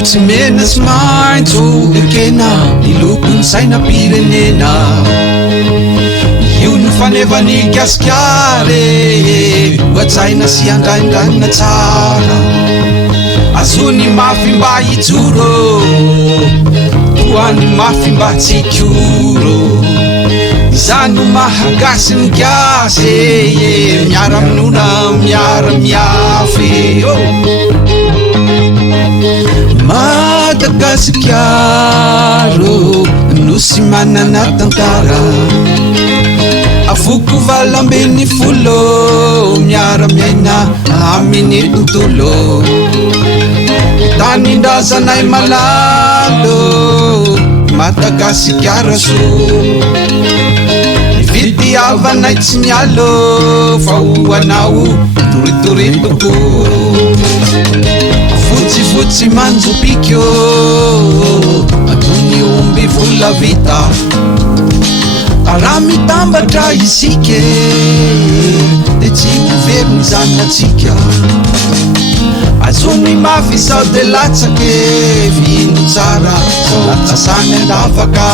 afotsy mena sy maintso ekena nilokony sainam-pirenena io ny fanevany gasikare oatsaina sy andraindranina tsara azony mafy mba ijoro toany mafy mba tsikoro izano mahagasy ny gasy miara-minona miara-miafy Madagasikaro nosy manana tantara afoko valambeny folo miara-miaina amin'ny tontolo tanindrazanay malalo Madagasikara so fitiavanay tsy mialo fa hoanao toritorintoko fotsifotsy manjopikyo atony omby vola vita raha mitambatra isike de tsy hoveriny zanatsika azony mafy sao de latsake vino tsara salasasany andavaka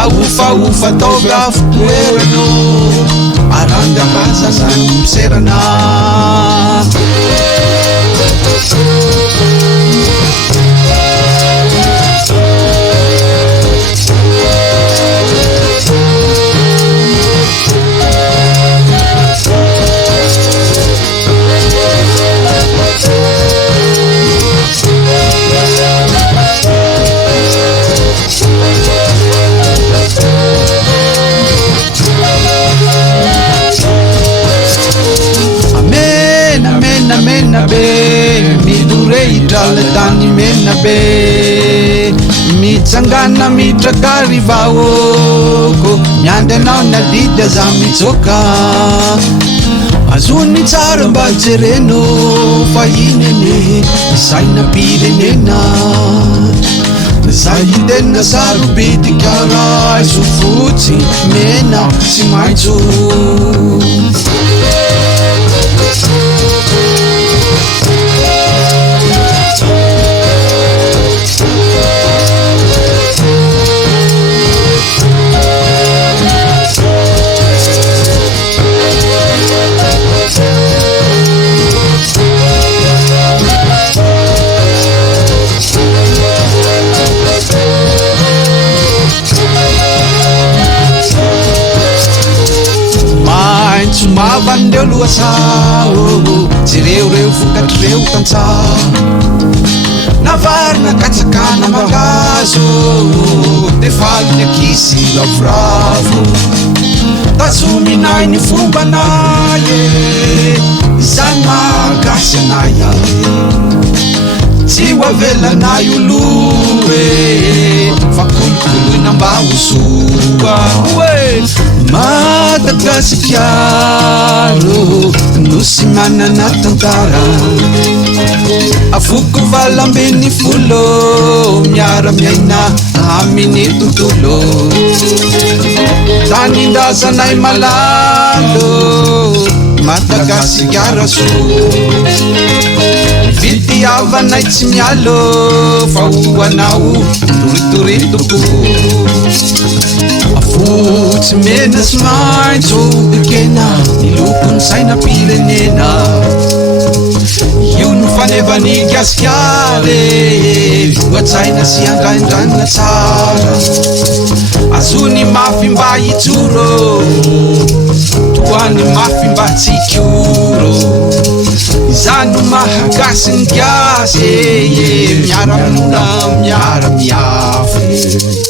aofaofa taovy avotoerano arandamaza zany miserana mena be midure idrale tany mena be mitsangana mitrakary vaoko miandry anao nadidy za mitsoka azony tsara mba jereno fa inene sainam-pirenena zay tena sarobitikara iso fotsy mena sy maintso mavandeo loasao jereo vokatreo tantsa navarina katsakana magazo de faliny akisy ravoravo tazominay ny fombanaye zany magasy anaya tsy hoavelanay oloe fa kolokoloina mba hosoa Madagasikaro nosy manana tantara afoko valambeny folo miara-miaina amin'ny tontolo tanindrazanay malalo Madagasikara so fitiavanay tsy mialo fa hoanao toritorintoko afotsy mena sy maintso ekena nilokony sainam-pirenena io no fanevany gasikare oatsaina sy andraindranina tsara azony mafy mba ijoro toany mafy mba tsikoro izano mahagasy ny gasy miara-minona miara-miafy